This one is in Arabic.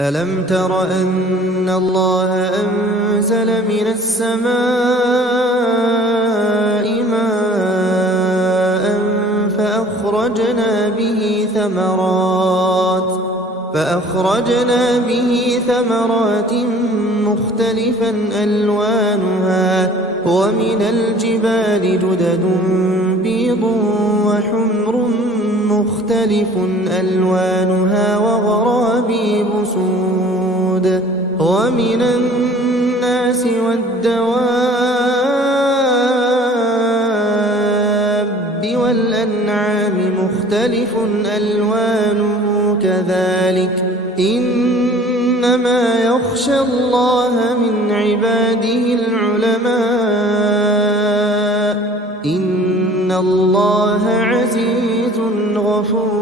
ألم تر أن الله أنزل من السماء ماء فأخرجنا به ثمرات مختلفا ألوانها ومن الجبال جدد بيض وحمر مختلف ألوانها وغرابيب سود ومن الناس والدواب والأنعام مختلف ألوانه كذلك إنما يخشى الله من عباده العلماء إن الله عزيز غفور.